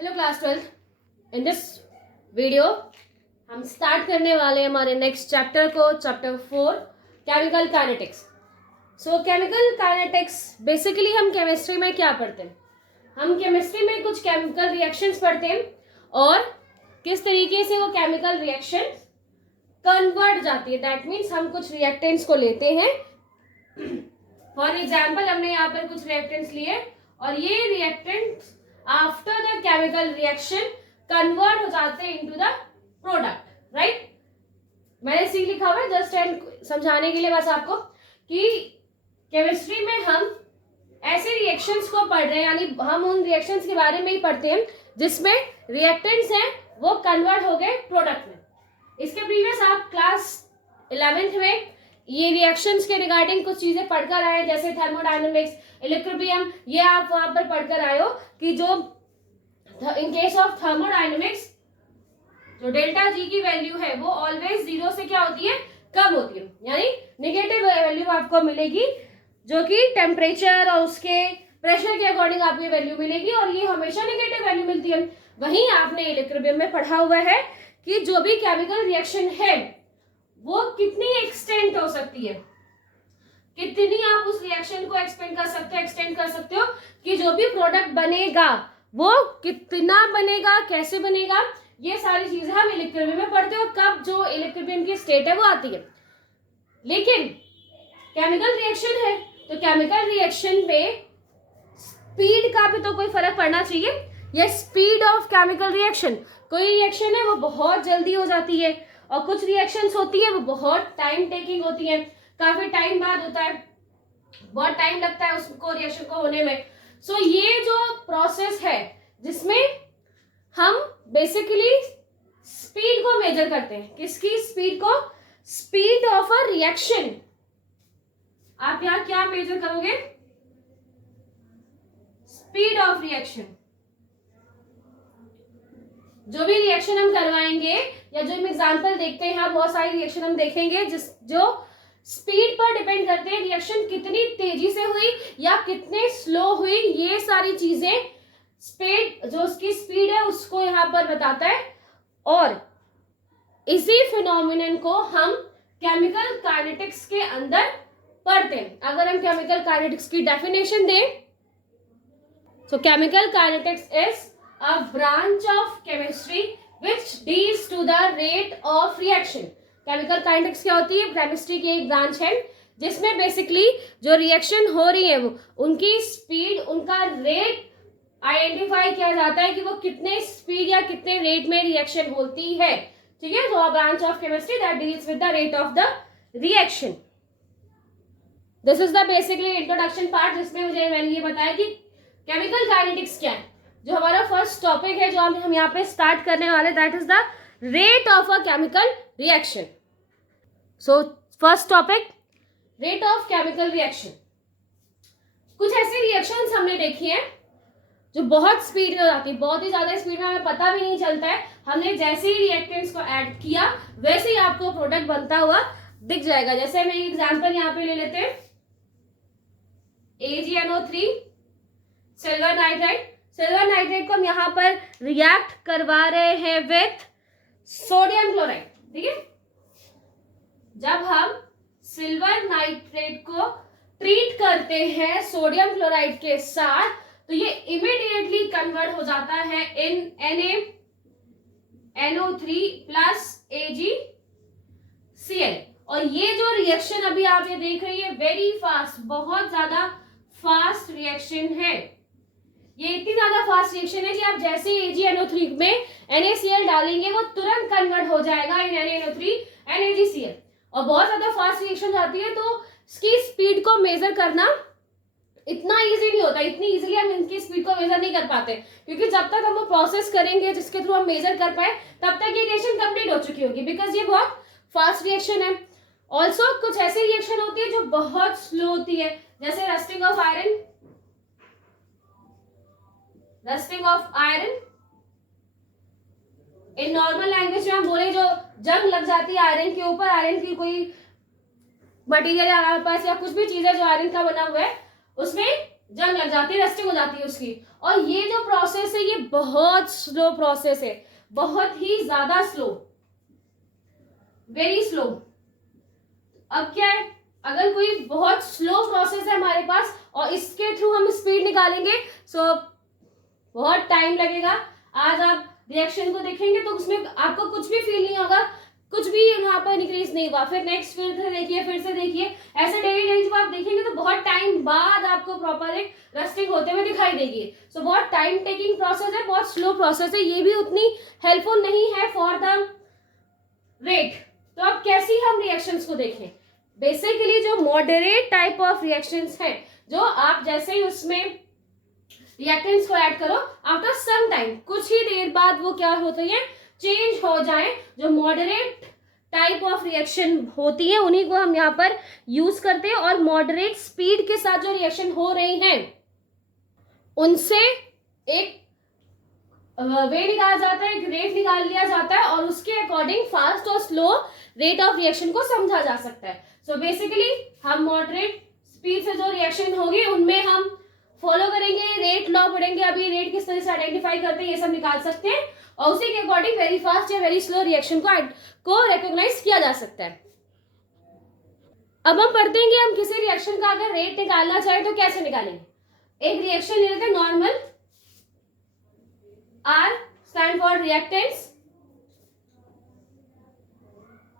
Hello class 12। In this video हम start करने वाले हैं हमारे नेक्स्ट चैप्टर को, चैप्टर 4 केमिकल काइनेटिक्स। सो केमिकल काइनेटिक्स बेसिकली हम केमिस्ट्री में क्या पढ़ते हैं? हम केमिस्ट्री में कुछ केमिकल रिएक्शंस पढ़ते हैं और किस तरीके से वो केमिकल रिएक्शन कन्वर्ट जाती है। दैट मीन्स हम कुछ रिएक्टेंट्स को लेते हैं। फॉर एग्जाम्पल हमने यहाँ पर कुछ रिएक्टेंट्स लिए और ये reactants after the chemical reaction convert हो जाते हैं इनटू द प्रोडक्ट, राइट। मैंने सी लिखा हुआ है जस्ट एंड समझाने के लिए बस आपको कि केमिस्ट्री में हम ऐसे रिएक्शंस को पढ़ रहे हैं, यानी हम उन रिएक्शंस के बारे में ही पढ़ते हैं जिसमें रिएक्टेंट्स हैं वो कन्वर्ट हो गए प्रोडक्ट में। इसके प्रीवियस आप क्लास 11th में ये रिएक्शंस के रिगार्डिंग कुछ चीजें पढ़कर आए, जैसे थर्मोडायनेमिक्स, इलेक्ट्रोबियम, ये आप वहां पर पढ़कर आए हो कि जो इन केस ऑफ थर्मोडायनेमिक्स जो डेल्टा जी की वैल्यू है वो ऑलवेज 0 से क्या होती है, कम होती है, यानी नेगेटिव वैल्यू आपको मिलेगी जो कि टेम्परेचर और उसके प्रेशर के अकॉर्डिंग आपको ये वैल्यू मिलेगी और ये हमेशा नेगेटिव वैल्यू मिलती है। वहीं आपने इलेक्ट्रोबियम में पढ़ा हुआ है कि जो भी केमिकल रिएक्शन है वो कितनी एक्सटेंड हो सकती है, कितनी आप उस रिएक्शन को एक्सटेंड कर सकते हो कि जो भी प्रोडक्ट बनेगा वो कितना बनेगा, कैसे बनेगा, ये सारी चीजें हम इलेक्ट्रोबियम में पढ़ते हैं और कब जो इलेक्ट्रोबियम की स्टेट है वो आती है। लेकिन केमिकल रिएक्शन है तो केमिकल रिएक्शन पे स्पीड का भी तो कोई फर्क पड़ना चाहिए। ये स्पीड ऑफ केमिकल रिएक्शन, कोई रिएक्शन है वो बहुत जल्दी हो जाती है और कुछ रिएक्शंस होती है वो बहुत टाइम टेकिंग होती है, काफी टाइम बाद होता है, बहुत टाइम लगता है उसको रिएक्शन को होने में। सो ये जो प्रोसेस है जिसमें हम बेसिकली स्पीड को मेजर करते हैं। किसकी स्पीड को? Speed of a reaction. आप यहां क्या मेजर करोगे? Speed of reaction. जो भी रिएक्शन हम करवाएंगे या जो हम एग्जांपल देखते हैं, बहुत सारी रिएक्शन हम देखेंगे जो स्पीड पर डिपेंड करते हैं, रिएक्शन कितनी तेजी से हुई या कितने स्लो हुई, ये सारी चीजें स्पीड, जो उसकी स्पीड है उसको यहां पर बताता है। और इसी फिनोमिनन को हम केमिकल काइनेटिक्स के अंदर पढ़ते हैं। अगर हम केमिकल काइनेटिक्स की डेफिनेशन दें तो chemical kinetics is a branch of chemistry which deals to the rate of reaction। Chemical kinetics क्या होती है? केमिस्ट्री की एक ब्रांच है जिसमें बेसिकली जो रिएक्शन हो रही है वो उनकी स्पीड, उनका रेट आइडेंटिफाई किया जाता है कि वो कितने स्पीड या कितने रेट में रिएक्शन होती है, ठीक है। तो branch of chemistry that deals with the rate of the reaction. This is the basically introduction part जिसमें मैंने ये बताया कि केमिकल काइनेटिक्स क्या है। जो हमारा फर्स्ट टॉपिक है जो हम यहाँ पे स्टार्ट करने वाले, that is the rate of a chemical reaction. So first topic, rate of chemical reaction. कुछ ऐसी रिएक्शंस हमने देखी हैं जो बहुत स्पीड में हो जाती है, बहुत ही ज्यादा स्पीड में, हमें पता भी नहीं चलता है। हमने जैसे ही रिएक्टेंट्स को ऐड किया वैसे ही आपको प्रोडक्ट बनता हुआ दिख जाएगा। जैसे हम एक एग्जांपल यहाँ पे ले लेते हैं, AgNO3 silver nitride. Silver nitrate को हम यहाँ पर रिएक्ट करवा रहे हैं विथ सोडियम क्लोराइड, ठीक है। जब हम सिल्वर नाइट्रेट को ट्रीट करते हैं सोडियम क्लोराइड के साथ तो ये इमीडिएटली कन्वर्ट हो जाता है इन NaNO3 प्लस AgCl। और ये जो रिएक्शन अभी आप ये देख रही है वेरी फास्ट, बहुत ज्यादा फास्ट रिएक्शन है। ये इतनी ज्यादा फास्ट रिएक्शन है कि आप जैसे AgNO3 में NaCl डालेंगे वो तुरंत कन्वर्ट हो जाएगा इन NaNO3 and AgCl। और बहुत ज्यादा फास्ट रिएक्शन जाती है तो इसकी स्पीड को मेजर करना इतना इजी नहीं होता, इतनी इजीली हम इनकी स्पीड को मेजर नहीं कर पाते, क्योंकि जब तक हम वो प्रोसेस करेंगे जिसके थ्रू हम मेजर कर पाए तब तक ये रिएक्शन कंप्लीट हो चुकी होगी, बिकॉज ये बहुत फास्ट रिएक्शन है। ऑल्सो कुछ ऐसी रिएक्शन होती है जो बहुत स्लो होती है, जैसे rusting of iron. Rusting of iron in normal language में हम बोले जो जंग लग जाती है आयरन के ऊपर, आयरन की कोई मटेरियल हमारे पास या कुछ भी चीज है जो आयरन का बना हुआ है उसमें जंग लग जाती है, रस्टिंग हो जाती है उसकी, और ये जो प्रोसेस है ये बहुत स्लो प्रोसेस है, बहुत ही ज्यादा स्लो, वेरी स्लो। अब क्या है, अगर कोई बहुत स्लो प्रोसेस है हमारे पास और इसके थ्रू हम स्पीड निकालेंगे सो बहुत टाइम लगेगा। आज आप रिएक्शन को देखेंगे तो उसमें आपको कुछ भी फील नहीं होगा, कुछ भी यहाँ पर इंक्रीज नहीं हुआ, फिर नेक्स्ट फिर से देखिए, फिर से देखिए, ऐसे डेली डेली जब आप देखेंगे तो बहुत टाइम बाद आपको प्रॉपर एक रस्टिंग होते हुए दिखाई देगी। सो बहुत टाइम टेकिंग प्रोसेस है, बहुत स्लो प्रोसेस है, ये भी उतनी हेल्पफुल नहीं है फॉर द रेट। तो अब कैसी हम रिएक्शंस को देखें, बेसिकली जो मॉडरेट टाइप ऑफ रिएक्शंस है, जो आप जैसे ही उसमें रिएक्टेंट्स को ऐड करो, आफ्टर सम टाइम कुछ ही देर बाद वो क्या होती है, चेंज हो जाए। जो मॉडरेट टाइप ऑफ रिएक्शन होती है उन्हीं को हम यहाँ पर यूज करते हैं, और मॉडरेट स्पीड के साथ जो रिएक्शन हो रही हैं उनसे एक वे निकाला जाता है, एक रेट निकाल लिया जाता है, और उसके अकॉर्डिंग फास्ट और स्लो रेट ऑफ रिएक्शन को समझा जा सकता है। सो बेसिकली हम मॉडरेट स्पीड से जो रिएक्शन होगी उनमें हम फॉलो करेंगे, रेट लॉ पढ़ेंगे, अभी रेट किस तरह से आइडेंटिफाई करते हैं ये सब निकाल सकते हैं, और उसी के अकॉर्डिंग वेरी फास्ट या वेरी स्लो रिएक्शन को रिकॉग्नाइज किया जा सकता है। अब हम पढ़ते हैं कि हम किसी रिएक्शन का अगर रेट निकालना चाहे तो कैसे निकालेंगे। एक रिएक्शन ले लेते हैं normal, R stand for reactants,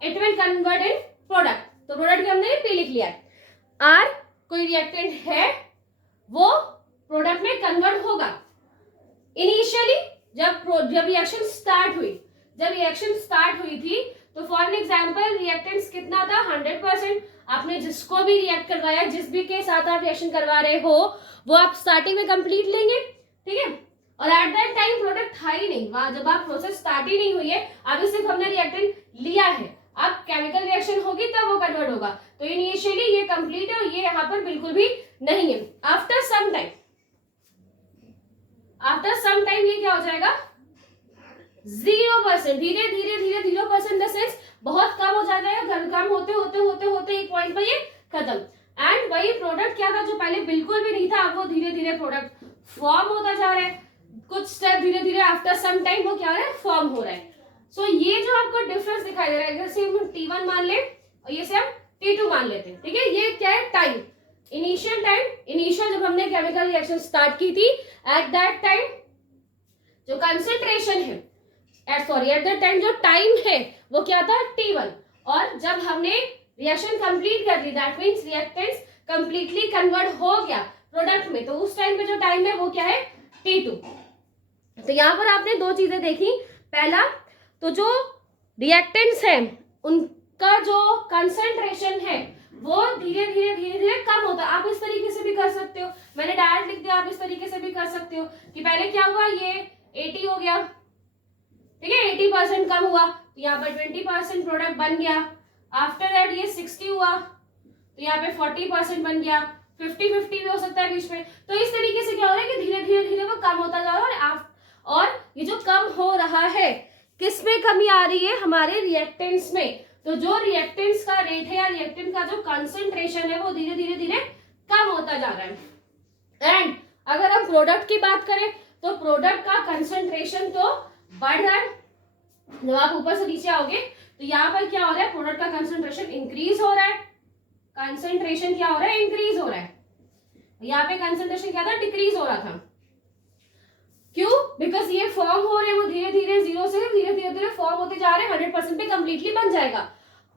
it will convert in product। तो प्रोडक्ट के हमने P लिख लिया है, R कोई रिएक्टेंट है वो प्रोडक्ट में कन्वर्ट होगा। इनिशियली जब रिएक्शन स्टार्ट हुई थी तो फॉर एन एग्जांपल रिएक्टेंट्स कितना था, 100%। आपने जिसको भी रिएक्ट करवाया, जिस भी के साथ आप रिएक्शन करवा रहे हो, वो आप स्टार्टिंग में कंप्लीट लेंगे, ठीक है। और एट दैट टाइम प्रोडक्ट था ही नहीं वहां, जब आप प्रोसेस स्टार्ट ही नहीं हुई है, अभी सिर्फ हमने रिएक्टेंट लिया है, अब केमिकल रिएक्शन होगी तब वो कन्वर्ट होगा। तो इनिशियली ये कंप्लीट है और ये यहाँ पर बिल्कुल भी नहीं है। आफ्टर सम टाइम ये क्या हो जाएगा, 0%, धीरे धीरे 0% द सेंस बहुत कम हो जाता है, कम होते एक पॉइंट पर ये खत्म। एंड वही प्रोडक्ट क्या था जो पहले बिल्कुल भी नहीं था, अब वो धीरे धीरे प्रोडक्ट फॉर्म होता जा रहा है, कुछ स्टेप धीरे धीरे आफ्टर सम टाइम वो क्या हो रहा है, फॉर्म हो रहा है। सो ये जो आपको डिफरेंस दिखाई दे रहा है, अगर हम T1 मान ले और ये से हम T2 मान लेते हैं, ठीक है। ये क्या है, टाइम, इनिशियल जब हमने केमिकल रिएक्शन स्टार्ट की थी, एट दैट टाइम जो कंसेंट्रेशन है, एट दैट टाइम जो टाइम है वो क्या था, T1। और जब हमने रिएक्शन कंप्लीट कर दी, that means reactants completely convert हो गया प्रोडक्ट में, तो उस टाइम पे जो टाइम है वो क्या है, T2। तो यहाँ पर आपने दो चीजें देखी, पहला तो जो रिएक्टेंट्स हैं उनका जो कंसंट्रेशन है वो धीरे धीरे कम होता है। आप इस तरीके से भी कर सकते हो, मैंने डायरेक्ट लिख दिया, आप इस तरीके से भी कर सकते हो कि पहले क्या हुआ, ये 80 हो गया, ठीक है, 80% कम हुआ तो यहाँ पर 20% प्रोडक्ट बन गया। आफ्टर दैट ये 60 हुआ तो यहाँ पे 40% बन गया, 50-50 भी हो सकता है बीच में। तो इस तरीके से क्या हो रहा है कि धीरे धीरे वो कम होता जा रहा है। और ये जो कम हो रहा है, किस में कमी आ रही है, हमारे रिएक्टेंट्स में। तो जो रिएक्टेंट्स का रेट है या रिएक्टेंट का जो कंसंट्रेशन है वो धीरे धीरे कम होता जा रहा है। एंड अगर हम प्रोडक्ट की बात करें तो प्रोडक्ट का कंसंट्रेशन तो बढ़ रहा है। जब आप ऊपर से नीचे आओगे तो यहाँ पर क्या हो रहा है, प्रोडक्ट का कंसंट्रेशन इंक्रीज हो रहा है, कंसंट्रेशन क्या हो रहा है, इंक्रीज हो रहा है। यहाँ पे कंसंट्रेशन क्या था, डिक्रीज हो रहा था। क्यों, बिकॉज ये फॉर्म हो रहे हैं, वो धीरे धीरे जीरो से धीरे धीरे फॉर्म होते जा रहे हैं, 100% पे कंप्लीटली बन जाएगा।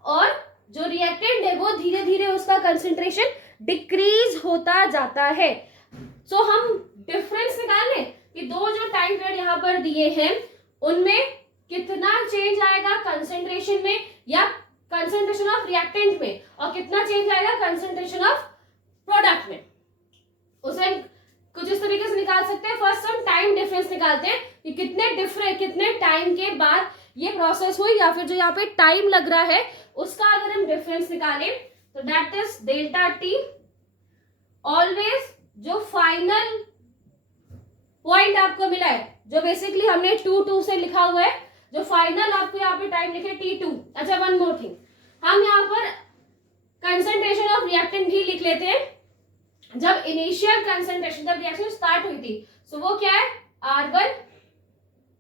और जो रिएक्टेंट है वो धीरे धीरे उसका कंसंट्रेशन डिक्रीज होता जाता है। सो हम डिफरेंस निकाल लें कि दो जो टाइम पीरियड यहाँ पर दिए हैं उनमें कितना चेंज आएगा कंसंट्रेशन में या कंसंट्रेशन ऑफ रिएक्टेंट में, और कितना चेंज आएगा कंसंट्रेशन ऑफ प्रोडक्ट में। उसे कुछ इस तरीके से निकाल सकते हैं। फर्स्ट हम टाइम डिफरेंस निकालते हैं कि कितने टाइम के बाद ये प्रोसेस हुई, या फिर जो यहाँ पे टाइम लग रहा है उसका अगर हम डिफरेंस निकालें तो that is delta T. Always जो फाइनल पॉइंट आपको मिला है, जो बेसिकली हमने 2 से लिखा हुआ है, जो फाइनल आपको यहाँ पे टाइम लिखे T2। अच्छा, वन मोर थिंग, हम यहाँ पर कंसंट्रेशन ऑफ रिएक्टेंट भी लिख लेते हैं। जब इनिशियल कंसंट्रेशन, जब रिएक्शन स्टार्ट हुई थी, सो वो क्या है R1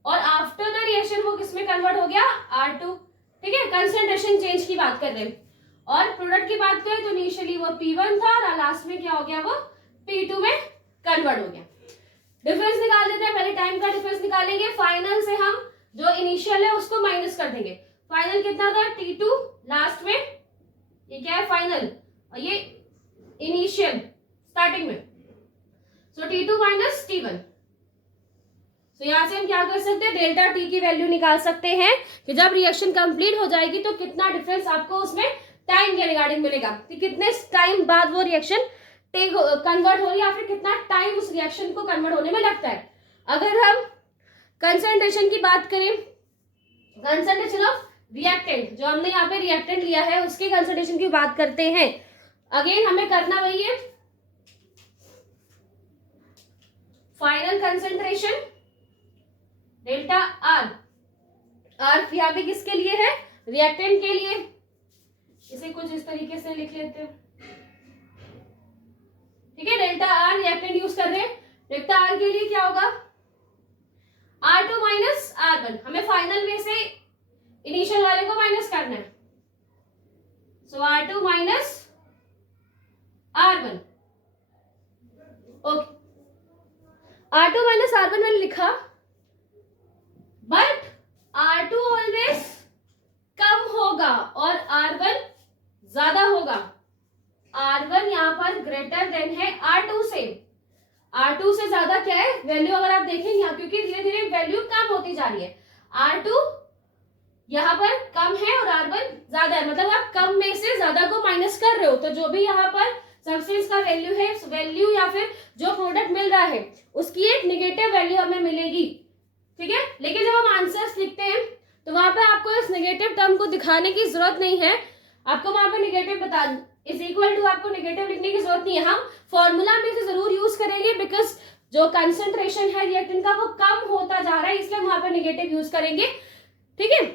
और आफ्टर द रिएक्शन वो किसमें कन्वर्ट हो गया R2। ठीक है, कंसंट्रेशन चेंज की बात कर रहे हैं। और प्रोडक्ट की बात करें तो इनिशियली वो P1 था और लास्ट में क्या हो गया वो P2 में कन्वर्ट हो गया। डिफरेंस निकाल देते हैं, पहले टाइम का डिफरेंस निकालेंगे, फाइनल से हम जो इनिशियल है उसको माइनस कर देंगे। फाइनल कितना था T2, लास्ट में ये क्या है फाइनल और ये इनिशियल स्टार्टिंग में, सो T2 माइनस T1। तो यहां से हम क्या कर सकते हैं डेल्टा टी की वैल्यू निकाल सकते हैं कि जब रिएक्शन कंप्लीट हो जाएगी तो कितना डिफरेंस आपको उसमें टाइम के रिगार्डिंग मिलेगा कि कितने टाइम बाद वो रिएक्शन कन्वर्ट हो रही है या फिर कितना टाइम उस रिएक्शन को कन्वर्ट होने में लगता है। अगर हम कंसंट्रेशन की बात करें, कंसंट्रेशन ऑफ रिएक्टेंट, जो हमने यहाँ पे रिएक्टेंट लिया है उसके कंसंट्रेशन की बात करते हैं, अगेन हमें करना वही है final concentration delta R. R यहाँ पे किसके लिए है रिएक्टेंट के लिए, इसे कुछ इस तरीके से लिख लेते हैं। ठीक है, डेल्टा आर रिएक्टेंट यूज कर रहे हैं, डेल्टा आर के लिए क्या होगा R2 माइनस R1। हमें फाइनल में से इनिशियल वाले को माइनस करना है, सो R2 minus R1। Okay, R2 minus R1 मैंने लिखा, बट R2 ऑलवेज कम होगा और R1 ज्यादा होगा। R1 यहां पर ग्रेटर देन है R2 से। R2 से ज्यादा क्या है वैल्यू, अगर आप देखें यहाँ, क्योंकि धीरे धीरे वैल्यू कम होती जा रही है। R2 यहाँ पर कम है और R1 ज्यादा है, मतलब आप कम में से ज्यादा को माइनस कर रहे हो, तो जो भी यहाँ पर सब्सटेंस का वैल्यू है, वैल्यू या फिर जो प्रोडक्ट मिल रहा है उसकी एक नेगेटिव वैल्यू हमें मिलेगी। ठीक है, लेकिन जब हम आंसर्स लिखते हैं तो वहां पे आपको इस नेगेटिव टर्म को दिखाने की जरूरत नहीं है, आपको वहां पे नेगेटिव बता इज इक्वल टू आपको नेगेटिव लिखने की जरूरत नहीं है। हम फॉर्मूला में से जरूर यूज करेंगे बिकॉज जो कंसंट्रेशन है रिएक्टेंट का वो कम होता जा रहा है, इसलिए वहां पे नेगेटिव यूज करेंगे। ठीक है,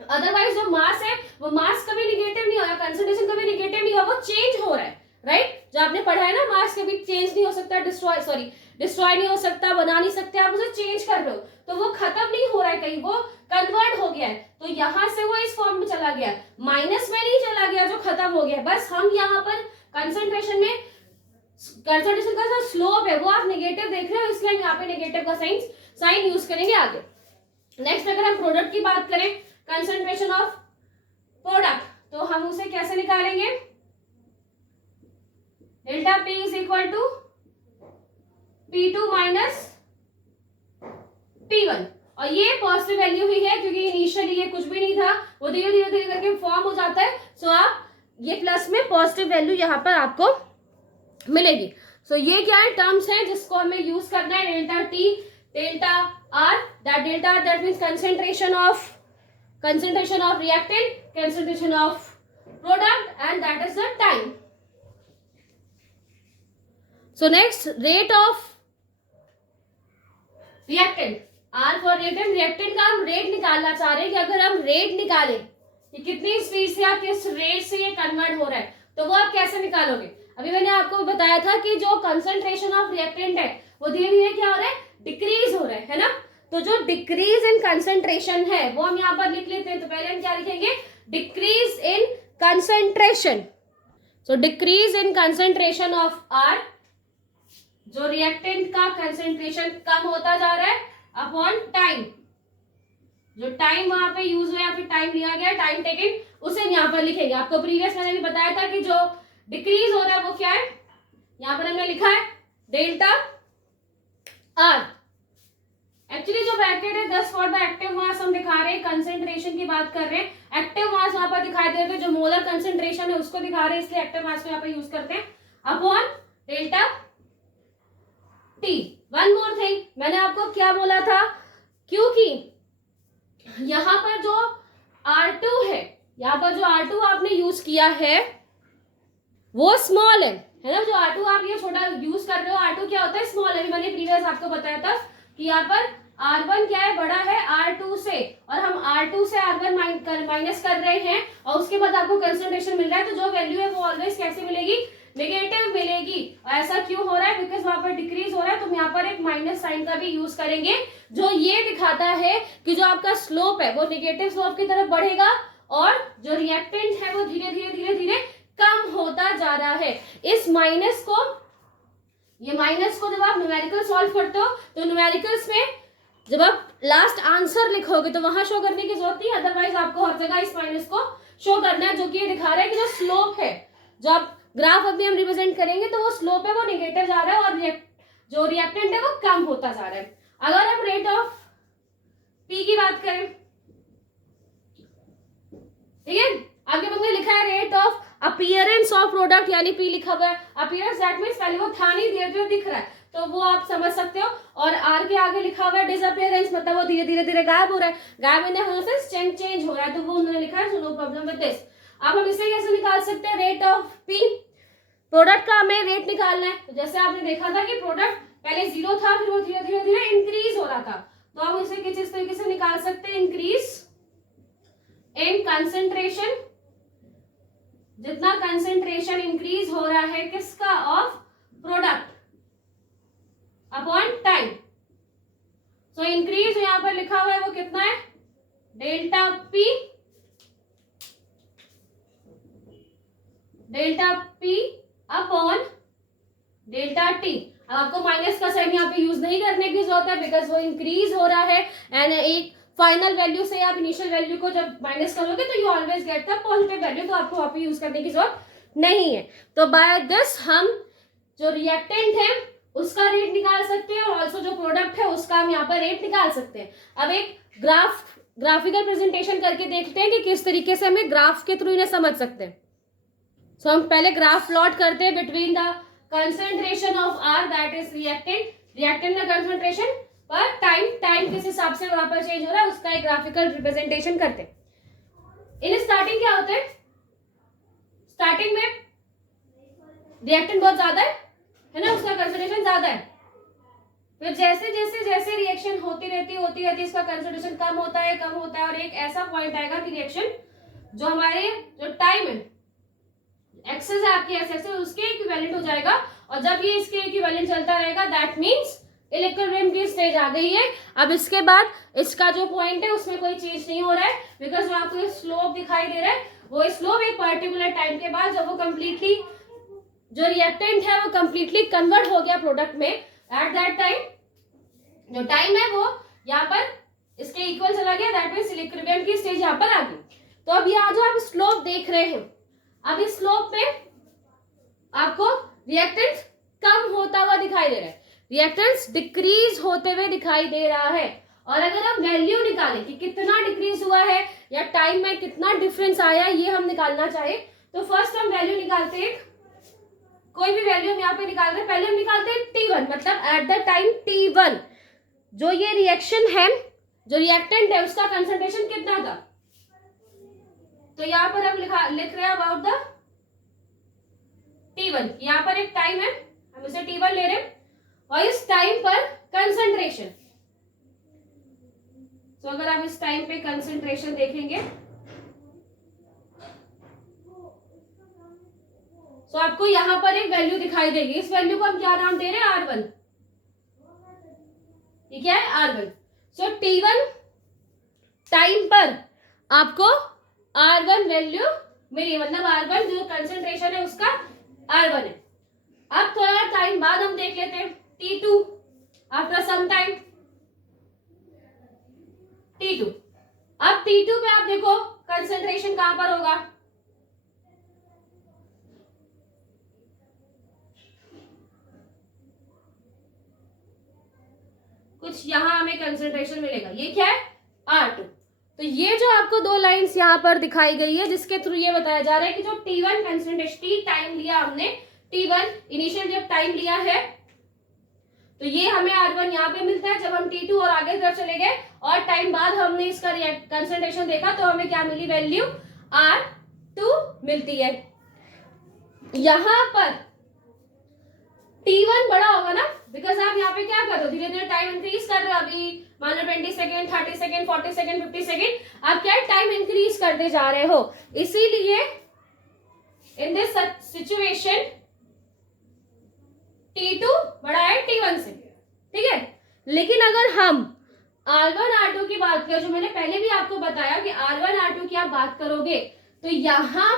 अदरवाइज जो मास है वो मास कभी नेगेटिव नहीं होगा, कंसंट्रेशन कभी नेगेटिव नहीं होगा, वो चेंज हो रहा है। राइट, जो आपने पढ़ा है ना, मास कभी चेंज नहीं हो सकता, डिस्ट्रॉय नहीं हो सकता, बना नहीं सकते, आप उसे चेंज कर रहे हो तो वो खत्म नहीं हो रहा है, कहीं वो कन्वर्ट हो गया है, तो यहां से वो इस फॉर्म में चला गया, माइनस में नहीं चला गया जो खत्म हो गया। बस हम यहाँ पर कंसंट्रेशन में कंसंट्रेशन का जो स्लोप है वो आप नेगेटिव देख रहे हो, इसलिए हम यहाँ पे नेगेटिव का साइन यूज करेंगे आगे। नेक्स्ट अगर हम प्रोडक्ट की बात करें, कंसंट्रेशन ऑफ प्रोडक्ट, तो हम उसे कैसे निकालेंगे, delta P is equal to P2 minus P1, और ये पॉजिटिव वैल्यू ही है क्योंकि इनिशियली ये कुछ भी नहीं था, वो धीरे धीरे धीरे करके फॉर्म हो जाता है। सो आप ये प्लस में पॉजिटिव वैल्यू यहाँ पर आपको मिलेगी। सो ये क्या है टर्म्स हैं जिसको हमें यूज करना है, delta T, delta R, delta that means concentration of reactant, concentration of product and that is the time. So next rate of reactant, R for reactant, reactant का हम रेट निकालना चाह रहे हैं कि अगर हम रेट निकालें कि कितनी स्पीड से या किस रेट से ये कन्वर्ट हो रहा है, तो वो आप कैसे निकालोगे। अभी मैंने आपको बताया था कि जो कंसंट्रेशन ऑफ रिएक्टेंट है वो धीरे धीरे क्या हो रहा है, डिक्रीज हो रहा है ना, तो जो डिक्रीज इन कंसंट्रेशन है वो हम यहाँ पर लिख लेते हैं। तो पहले हम क्या लिखेंगे, decrease in concentration, so decrease in concentration of R, जो रिएक्टेंट का कंसंट्रेशन कम होता जा रहा है अपॉन टाइम, जो टाइम वहां पे यूज हुआ या फिर टाइम लिया गया, टाइम टेकन, उसे यहाँ पर लिखेंगे। आपको प्रीवियस मैंने भी बताया था कि जो डिक्रीज हो रहा है वो क्या है, यहाँ पर हमने लिखा है डेल्टा R। एक्चुअली जो ब्रैकेट है 10 फॉर द एक्टिव मास हम दिखा रहे हैं, कंसंट्रेशन की बात कर रहे हैं, एक्टिव मास वहां पर दिखाई दे रहे थे, जो मोलर कंसंट्रेशन है उसको दिखा रहे हैं, इसलिए एक्टिव मास को यहाँ पर यूज करते हैं upon delta T। One more thing, मैंने आपको क्या बोला था, क्योंकि यहां पर जो R2 है, यहां पर जो R2 आपने यूज किया है वो स्मॉल है ना, जो R2 आप ये छोटा यूज कर रहे हो, R2 क्या होता है, स्मॉल है। मैंने प्रीवियस आपको बताया था कि यहाँ पर R1 क्या है, बड़ा है R2 से, और हम R2 से R1 माइनस कर रहे हैं और उसके बाद आपको कंसंट्रेशन मिल रहा है, तो जो वैल्यू है वो ऑलवेज कैसे मिलेगी, नेगेटिव मिलेगी। ऐसा क्यों हो रहा है? बिकॉज वहां पर डिक्रीज हो रहा है, तो हम यहाँ पर एक माइनस साइन का भी यूज करेंगे, जो ये दिखाता है कि जो आपका स्लोप है वो नेगेटिव स्लोप की तरफ बढ़ेगा और जो रिएक्टेंट है वो धीरे धीरे धीरे धीरे कम होता जा रहा है। इस माइनस को, ये माइनस को जब आप न्यूमेरिकल सॉल्व करते हो तो न्यूमेरिकल्स में जब आप लास्ट आंसर लिखोगे तो वहां शो करने की जरूरत नहीं, अदरवाइज आपको हर जगह इस माइनस को शो करना है, जो कि ये दिखा रहा है कि जो स्लोप है, जो आप ग्राफ अभी हम रिप्रेजेंट करेंगे तो वो स्लोप है वो नेगेटिव जा रहा है और जो रिएक्टेंट है वो कम होता जा रहा है। अगर हम रेट ऑफ पी की बात करें, ठीक है, आगे हमने लिखा है rate of appearance of product, यानी पी लिखा हुआ है। अपीयरेंस दैट मींस पहले वो था नहीं, धीरे धीरे दिख रहा है, तो वो आप समझ सकते हो। और आर के आगे लिखा हुआ है डिसअपीयरेंस, मतलब वो धीरे धीरे धीरे गायब हो रहा है। गायब इन द सेंस चेंज हो रहा है, तो वो उन्होंने लिखा है, so no problem with this. अब हम इसे कैसे निकाल सकते हैं? रेट ऑफ पी, प्रोडक्ट का हमें रेट निकालना है। तो जैसे आपने देखा था कि प्रोडक्ट पहले 0 था, फिर वो धीरे धीरे धीरे इंक्रीज हो रहा था, तो हम इसे किस तरीके से निकाल सकते हैं? इंक्रीज इन कंसेंट्रेशन, जितना कंसेंट्रेशन इंक्रीज हो रहा है किसका? Of product upon time. So increase यहां पर लिखा हुआ है वो कितना है? Delta P, delta P upon delta T. अब आपको माइनस का साइन यहाँ पे यूज नहीं करने की जरूरत है, बिकॉज वो इंक्रीज हो रहा है एंड एक फाइनल वैल्यू से आप इनिशियल वैल्यू को जब माइनस करोगे तो you always get the positive value, तो आपको वहां पे यूज करने की जरूरत नहीं है। तो बाय दिस हम जो रिएक्टेंट है उसका रेट निकाल सकते हैं और ऑल्सो जो प्रोडक्ट है उसका हम यहाँ पर रेट निकाल सकते हैं। अब एक ग्राफिकल प्रेजेंटेशन करके देखते हैं कि किस तरीके से हमें ग्राफ के थ्रू इन्हें समझ सकते हैं। सो हम पहले ग्राफ प्लॉट करते हैं between the concentration of R that is reactant का कंसेंट्रेशन पर टाइम किस हिसाब से वहां पर चेंज हो रहा है उसका एक ग्राफिकल रिप्रेजेंटेशन करते हैं। इन स्टार्टिंग क्या होता है? स्टार्टिंग में रिएक्टेंट बहुत ज्यादा है ना, उसका कंसेंट्रेशन ज्यादा है। फिर जैसे जैसे जैसे रिएक्शन होती रहती इसका कंसेंट्रेशन कम होता है और एक ऐसा पॉइंट आएगा कि रिएक्शन जो हमारे जो टाइम है एक्सेस है आपकी एक्सेस उसके इक्विवेलेंट हो जाएगा, और जब ये इसके इक्विवेलेंट चलता रहेगा दैट मींस इक्विलिब्रियम की स्टेज आ गई है। अब इसके बाद इसका जो पॉइंट है उसमें कोई चेंज नहीं हो रहा है, बिकॉज जो आपको स्लोप दिखाई दे रहा है वो स्लोप एक पर्टिकुलर टाइम के बाद जब वो कंप्लीटली जो रिएक्टेंट है वो कंप्लीटली कन्वर्ट हो गया प्रोडक्ट में, एट दैट टाइम जो टाइम है वो यहाँ पर इसके इक्वल चला गया, दैट मींस इक्विलिब्रियम की स्टेज यहाँ पर आ गई। तो अब यहाँ जो आप स्लोप देख रहे हैं, अब इस स्लोप में आपको रिएक्टेंट कम होता हुआ दिखाई दे रहा है, रिएक्टेंस डिक्रीज होते हुए दिखाई दे रहा है। और अगर हम वैल्यू निकालें कि कितना डिक्रीज हुआ है या टाइम में कितना डिफरेंस आया ये हम निकालना चाहे, तो फर्स्ट हम वैल्यू निकालते हैं, कोई भी वैल्यू हम यहाँ पे निकाल रहे हैं, पहले हम निकालते हैं T1, मतलब एट द टाइम T1 जो ये रिएक्शन है, जो रिएक्टेंट है उसका कंसंट्रेशन कितना था। तो यहाँ पर हम लिख रहे हैं अबाउट द T1, यहाँ पर एक टाइम है, हम इसे T1 ले रहे हैं, और इस टाइम पर कंसंट्रेशन, तो अगर आप इस टाइम पे कंसंट्रेशन देखेंगे तो आपको यहां पर एक वैल्यू दिखाई देगी। इस वैल्यू को हम क्या नाम दे रहे हैं? R1। ये क्या है? R1। सो T1 टाइम पर आपको R1 वैल्यू मिली, मतलब R1 जो कंसंट्रेशन है उसका R1 है। अब थोड़ा टाइम बाद हम देख लेते हैं T2, after some time T2। अब T2 पे आप देखो कंसंट्रेशन कहां पर होगा? कुछ यहां हमें कंसंट्रेशन मिलेगा, ये क्या है? R2। तो ये जो आपको दो लाइंस यहां पर दिखाई गई है जिसके थ्रू ये बताया जा रहा है कि जो T1 कंसंट्रेशन T टाइम लिया हमने, T1 इनिशियल जब टाइम लिया है तो ये हमें R1 यहाँ पे मिलता है। जब हम T2 और आगे तरफ चले गए और टाइम बाद हमने इसका कंसंट्रेशन देखा तो हमें क्या मिली? वैल्यू R2 मिलती है। यहां पर T1 बड़ा होगा ना, बिकॉज आप यहाँ पे क्या कर रहे हो? धीरे धीरे टाइम इंक्रीज कर रहे हो। अभी मान लो 20 सेकेंड, 30 सेकेंड, 40 सेकेंड, 50 सेकेंड, आप क्या टाइम इंक्रीज करते जा रहे हो। इसीलिए इन दिस सिचुएशन T2 बड़ा है T1 से, ठीक है। लेकिन अगर हम R1 R2 की बात करें, जो मैंने पहले भी आपको बताया कि R1 R2 की आप बात करोगे तो यहाँ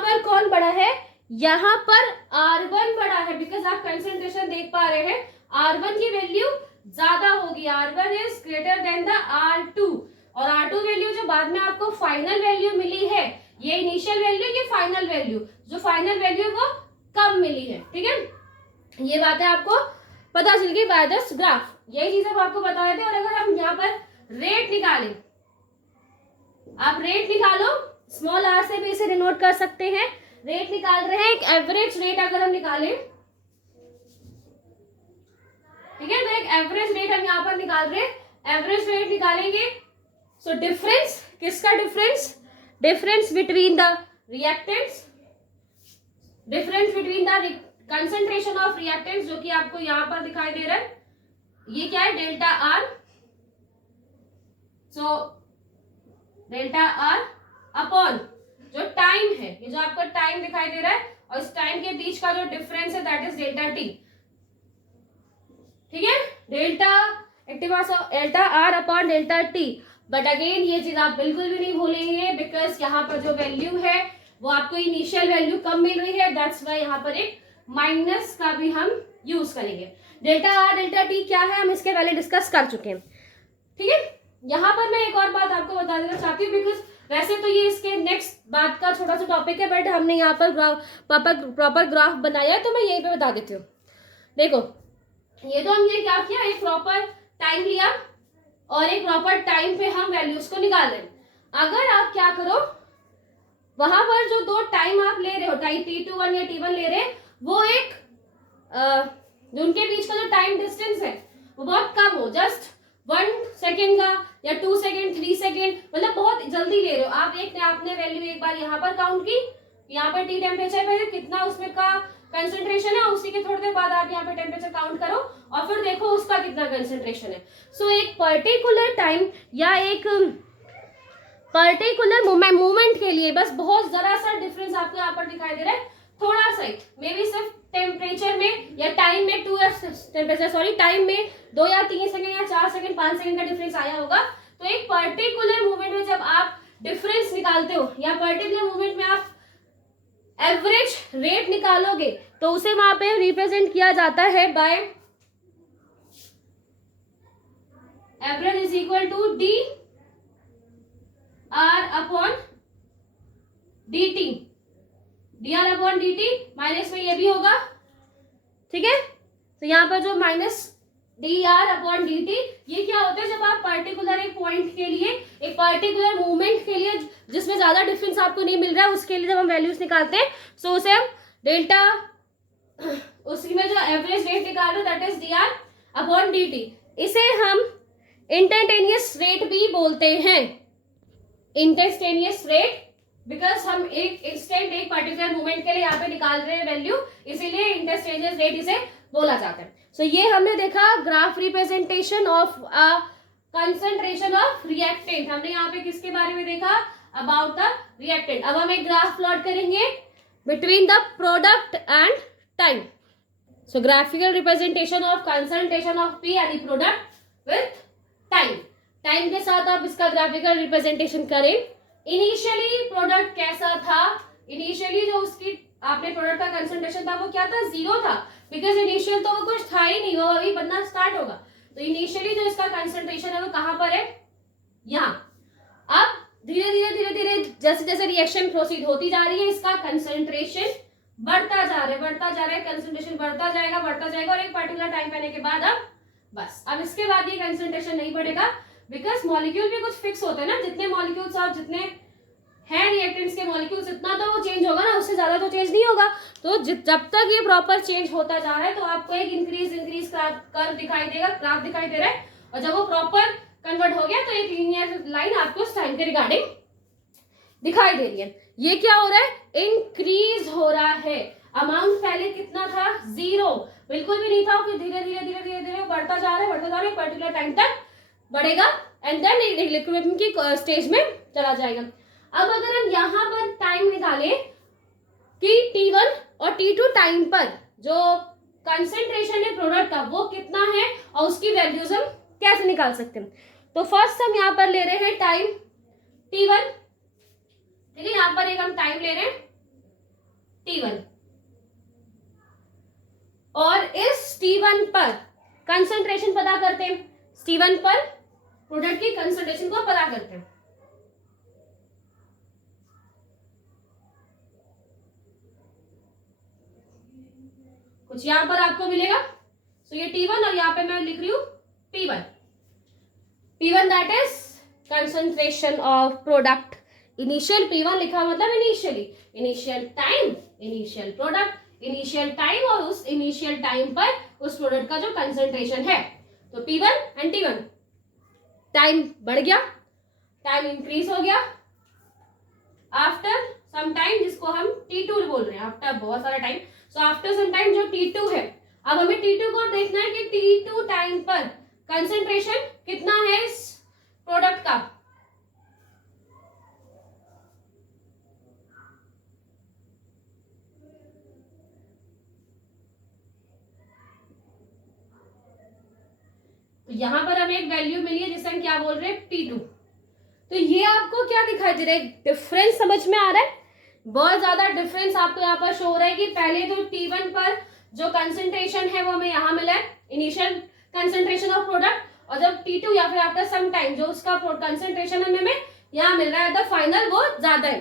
पर कौन बड़ा है, यहाँ पर R1 बड़ा है, बिकॉज आप कंसेंट्रेशन देख पा रहे हैं R1 की वैल्यू ज्यादा होगी, R1 is greater than the R2, और R2 वैल्यू जो बाद में आपको फाइनल वैल्यू मिली है, ये इनिशियल वैल्यू, ये फाइनल वैल्यू, जो फाइनल वैल्यू वो कम मिली है, ठीक है। ये बात है आपको पता चल गई बाय दिस ग्राफ, यही चीज हम आपको बता रहे थे। और अगर हम यहाँ पर रेट निकालें, आप रेट निकालो, स्मॉल आर से भी इसे डिनोट कर सकते हैं, रेट निकाल रहे हैं, एक एवरेज रेट अगर हम निकालें, ठीक है, तो एक एवरेज रेट हम यहाँ पर निकाल रहे हैं, एवरेज रेट निकालेंगे। सो डिफरेंस, किसका difference, difference between the reactants, difference between the concentration of reactants, जो कि आपको यहाँ पर दिखाई दे रहा है, ये क्या है, delta R. So delta R upon जो टाइम है, ये जो आपको टाइम दिखाई दे रहा है, और इस टाइम के बीच का जो डिफरेंस है दैट इज डेल्टा टी, ठीक है, delta R upon delta T. But again ये चीज आप बिल्कुल भी नहीं भूलेंगे, बिकॉज यहाँ पर जो वैल्यू है वो आपको इनिशियल वैल्यू कम मिल रही है, दैट्स वाई यहाँ पर एक माइनस का भी हम यूज करेंगे। डेल्टा आर डेल्टा टी क्या है, हम इसके पहले डिस्कस कर चुके हैं, ठीक है। यहाँ पर मैं एक और बात आपको बता देना चाहती हूँ, बिकॉज वैसे तो ये इसके नेक्स्ट बात का छोटा सा टॉपिक है, बट हमने यहाँ पर प्रॉपर ग्राफ बनाया है, तो मैं यहीं पे बता देती हूँ। देखो, ये तो हमने क्या किया, एक प्रॉपर टाइम लिया और एक प्रॉपर टाइम पे हम वैल्यूज को निकाल रहे हैं। अगर आप क्या करो, वहां पर जो दो टाइम आप ले रहे हो, टाइम T21 या T1 ले रहे हैं, वो एक जो उनके बीच का जो टाइम डिस्टेंस है वो बहुत कम हो, जस्ट 1 सेकेंड का या 2 सेकेंड 3 सेकेंड, मतलब बहुत जल्दी ले रहे हो आप। आपने वैल्यू एक बार यहाँ पर काउंट की, यहाँ पर टी टेम्परेचर पे कितना उसमें का कंसंट्रेशन है, उसी के थोड़ी देर बाद आप यहाँ पे टेम्परेचर काउंट करो और फिर देखो उसका कितना कंसंट्रेशन है। सो एक पर्टिकुलर टाइम या एक पर्टिकुलर मूवमेंट के लिए बस बहुत जरा सा डिफरेंस आपको यहाँ पर दिखाई दे रहा है, थोड़ा सा ही, मे बी सिर्फ टेम्परेचर में या टाइम में टाइम में 2 या 3 सेकंड या 4 सेकंड 5 सेकंड का डिफरेंस आया होगा। तो एक पर्टिकुलर मूवमेंट में जब आप डिफरेंस निकालते हो या पर्टिकुलर मूवमेंट में आप एवरेज रेट निकालोगे, तो उसे वहां पे रिप्रेजेंट किया जाता है by average is equal to D R upon D T, D R upon D T, minus में ये भी होगा, ठीक है। तो यहाँ पर जो minus D R upon D T, ये क्या होता है, जब आप पर्टिकुलर एक पॉइंट के लिए, एक पर्टिकुलर मूवमेंट के लिए जिसमें ज्यादा डिफरेंस आपको नहीं मिल रहा है, उसके लिए जब हम वैल्यूज निकालते हैं, सो उसे हम डेल्टा, उसकी में जो एवरेज रेट निकाल रहे that is D R upon D T, इसे हम इंस्टेंटेनियस रेट भी बोलते हैं, इंस्टेंटेनियस रेट, बिकॉज हम एक इंस्टेंट एक पर्टिकुलर मूवमेंट के लिए यहाँ पे निकाल रहे हैं वैल्यू, इसीलिए इंस्टेंटेनियस रेट इसे बोला जाता है। सो ये हमने देखा graph representation of concentration of reactant, हमने यहाँ पे किसके बारे में देखा, अबाउट द रिएक्टेंट। अब हम एक ग्राफ प्लॉट करेंगे between the product and time. So graphical representation of concentration of P यानी प्रोडक्ट विथ टाइम, टाइम के साथ आप इसका ग्राफिकल रिप्रेजेंटेशन करें। इनिशियली प्रोडक्ट कैसा था, इनिशियली जो उसकी आपने प्रोडक्ट का कंसंट्रेशन था वो क्या था, 0 था, बिकॉज इनिशियल तो वो कुछ था ही नहीं, वो अभी बनना स्टार्ट होगा। तो इनिशियली जो इसका कंसंट्रेशन है वो कहां पर है, यहाँ। अब धीरे धीरे धीरे धीरे जैसे जैसे रिएक्शन प्रोसीड होती जा रही है, इसका कंसंट्रेशन बढ़ता जा रहा है, कंसंट्रेशन बढ़ता जाएगा और एक पर्टिकुलर टाइम पे आने के बाद अब इसके बाद ये कंसंट्रेशन नहीं बढ़ेगा, बिकॉज मॉलिक्यूल भी कुछ फिक्स होते हैं ना, जितने मॉलिक्यूल्स और जितने हैं रिएक्टेंट्स के मॉलिक्यूल्स, इतना तो वो चेंज होगा ना, उससे ज्यादा तो चेंज नहीं होगा। तो जब तक ये प्रॉपर चेंज होता जा रहा है, तो आपको एक इंक्रीज कर्व दिखाई देगा, ग्राफ दिखाई दे रहा है, और जब वो प्रॉपर कन्वर्ट हो गया तो एक लीनियर लाइन आपको उस टाइम के रिगार्डिंग दिखाई दे रही है। ये क्या हो रहा है, इंक्रीज हो रहा है। अमाउंट पहले कितना था, 0, बिल्कुल भी नहीं था, फिर धीरे धीरे धीरे धीरे धीरे बढ़ता जा रहा है, पर्टिकुलर टाइम तक बढ़ेगा एंड देन इक्विलिब्रियम की स्टेज में चला जाएगा। अब अगर हम यहाँ पर टाइम निकालें कि T1 और T2 टाइम पर जो कंसेंट्रेशन है प्रोडक्ट का वो कितना है और उसकी वैल्यूज हम कैसे निकाल सकते हैं। तो फर्स्ट हम यहाँ पर ले रहे हैं टाइम T1, ठीक है, यहाँ पर एक हम टाइम ले रहे हैं T1 और इस T1 पर कंसंट्रेशन पता करते हैं। T1 पर प्रोडक्ट की कंसंट्रेशन को पता करते हैं। कुछ यहां पर आपको मिलेगा। सो ये T1 और यहाँ पे मैं लिख रही हूं P1। P1 that is concentration of product. Initial P1 लिखा मतलब initially, initial time, initial product, initial time और उस इनिशियल टाइम पर उस प्रोडक्ट का जो कंसंट्रेशन है। तो P1 एंड T1, टाइम बढ़ गया, टाइम इंक्रीज हो गया आफ्टर सम टाइम, जिसको हम T2 बोल रहे हैं, आफ्टर बहुत सारा time. So after some time जो T2 है, अब हमें T2 को देखना है कि T2 टाइम पर कंसंट्रेशन कितना है इस प्रोडक्ट का। तो यहां पर हमें एक वैल्यू मिली है जिसे हम क्या बोल रहे हैं P2। तो ये आपको क्या दिखाई दे रहा है, डिफरेंस समझ में आ रहा है? बहुत ज्यादा डिफरेंस आपको यहाँ पर शो हो रहा है कि पहले तो T1 पर जो कंसंट्रेशन है वो हमें यहाँ मिला है, इनिशियल कंसंट्रेशन ऑफ प्रोडक्ट, और जब T2 या फिर आफ्टर सम टाइम जो उसका कंसंट्रेशन हमें यहाँ मिल रहा है द फाइनल वो ज्यादा है।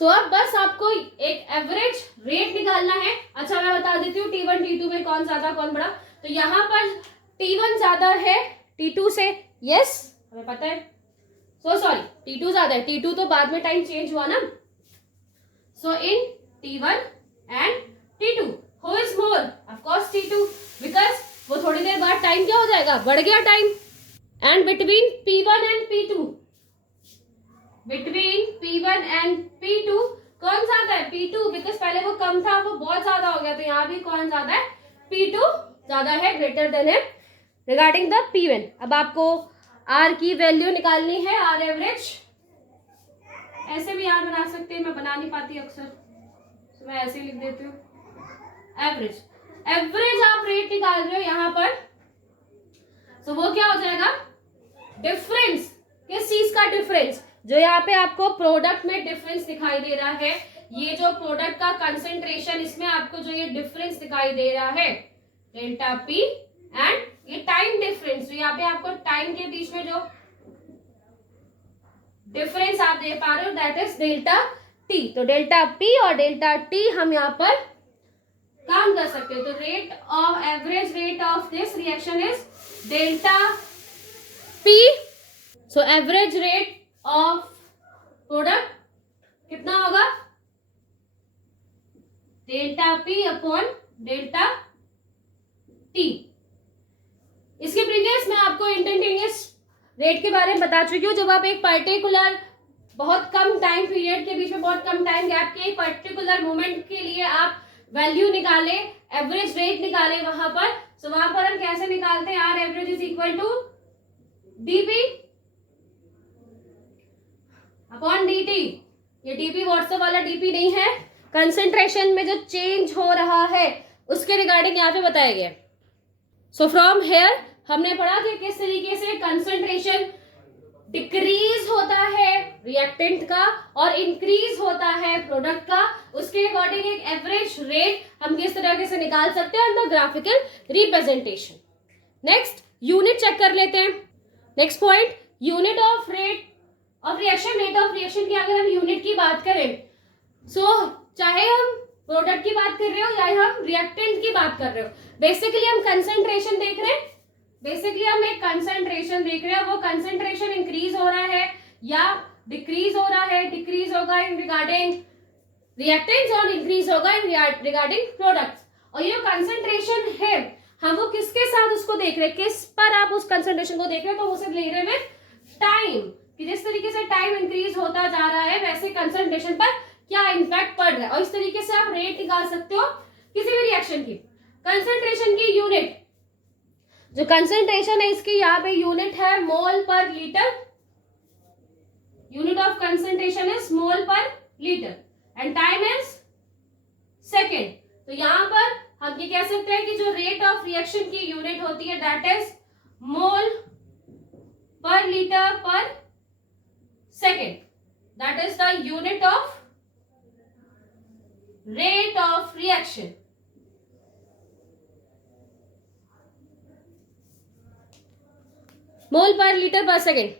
सो अब बस आपको एक एवरेज रेट निकालना है। अच्छा मैं बता देती हूँ T1 T2 में कौन ज्यादा कौन बड़ा। तो यहाँ पर T1 ज्यादा है T2 से, यस हमें पता है। सॉरी T2 ज्यादा है, T2 तो बाद में टाइम चेंज हुआ ना। सो इन T1 and T2 who is more, of course T2, because वो थोड़ी देर बाद टाइम क्या हो जाएगा, बढ़ गया time. And between P1 and P2, between P1 and P2 कौन ज्यादा है, P2, बिकॉज पहले वो कम था वो बहुत ज्यादा हो गया, तो यहाँ भी कौन ज्यादा है, P2 ज्यादा है, ग्रेटर देन है रिगार्डिंग द P1। अब आपको R की वैल्यू निकालनी है, R एवरेज। ऐसे भी R बना सकते हैं, मैं बना नहीं पाती अक्सर, तो मैं ऐसे ही लिख देती हूँ एवरेज। एवरेज आप रेट निकाल रहे हो यहाँ पर, तो वो क्या हो जाएगा, डिफरेंस, किस चीज का डिफरेंस, जो यहाँ पे आपको प्रोडक्ट में डिफरेंस दिखाई दे रहा है, ये जो प्रोडक्ट का कंसंट्रेशन, इसमें आपको जो ये डिफरेंस दिखाई दे रहा है डेल्टा P, एंड ये टाइम डिफरेंस, यहाँ पे आपको टाइम के बीच में जो डिफरेंस आप दे पा रहे हो दैट इज डेल्टा T। तो डेल्टा P और डेल्टा T हम यहाँ पर काम कर सकते हो। तो rate of average rate of this reaction is delta P। So average rate of product कितना होगा, delta P upon delta T। इसके प्रीवियस मैं आपको इंस्टेंटेनियस रेट के बारे में बता चुकी हूँ। जब आप एक पर्टिकुलर बहुत कम टाइम पीरियड के बीच में, बहुत कम टाइम गैप के एक पर्टिकुलर मोमेंट के लिए आप वैल्यू निकाले, एवरेज रेट निकाले वहां पर, तो वहां पर हम कैसे निकालते हैं, R average is equal to DP upon DT. ये डीपी व्हाट्सएप वाला डीपी नहीं है, कंसेंट्रेशन में जो चेंज हो रहा है उसके रिगार्डिंग यहाँ पे बताया गया। सो फ्रॉम हेयर हमने पढ़ा कि किस तरीके से कंसंट्रेशन डिक्रीज होता है रिएक्टेंट का और इंक्रीज होता है प्रोडक्ट का, उसके अकॉर्डिंग एक एवरेज रेट हम किस तरीके से निकाल सकते हैं the graphical representation. Next unit check कर लेते हैं। Next point, unit of rate of reaction. Rate of reaction की अगर हम यूनिट की बात करें, चाहे हम प्रोडक्ट की बात कर रहे हो या हम रिएक्टेंट की बात कर रहे हो, बेसिकली हम कंसंट्रेशन देख रहे हैं, बेसिकली हम एक कंसंट्रेशन देख रहे हैं, वो कंसंट्रेशन इंक्रीज हो रहा है या डिक्रीज हो रहा है, डिक्रीज होगा इन रिगार्डिंग रिएक्टेंट्स और इंक्रीज होगा इन रिगार्डिंग प्रोडक्ट्स। और ये कंसंट्रेशन है हम वो किसके साथ उसको देख रहे हैं, किस पर आप उस कंसंट्रेशन को देख रहे हो, तो उसे ले रहे हैं टाइम, कि जिस तरीके से टाइम इंक्रीज होता जा रहा है वैसे कंसंट्रेशन पर क्या इम्पैक्ट पड़ रहा है। और इस तरीके से आप रेट निकाल सकते हो किसी भी रिएक्शन की। कंसंट्रेशन की यूनिट, जो कंसंट्रेशन है इसकी यहाँ पे यूनिट है mole per litre, unit of concentration is mole per litre and time is second. तो यहां पर हम ये कह सकते हैं कि जो रेट ऑफ रिएक्शन की यूनिट होती है that is mole per litre पर second, that is the unit of rate of reaction. Mole per litre पर सेकेंड.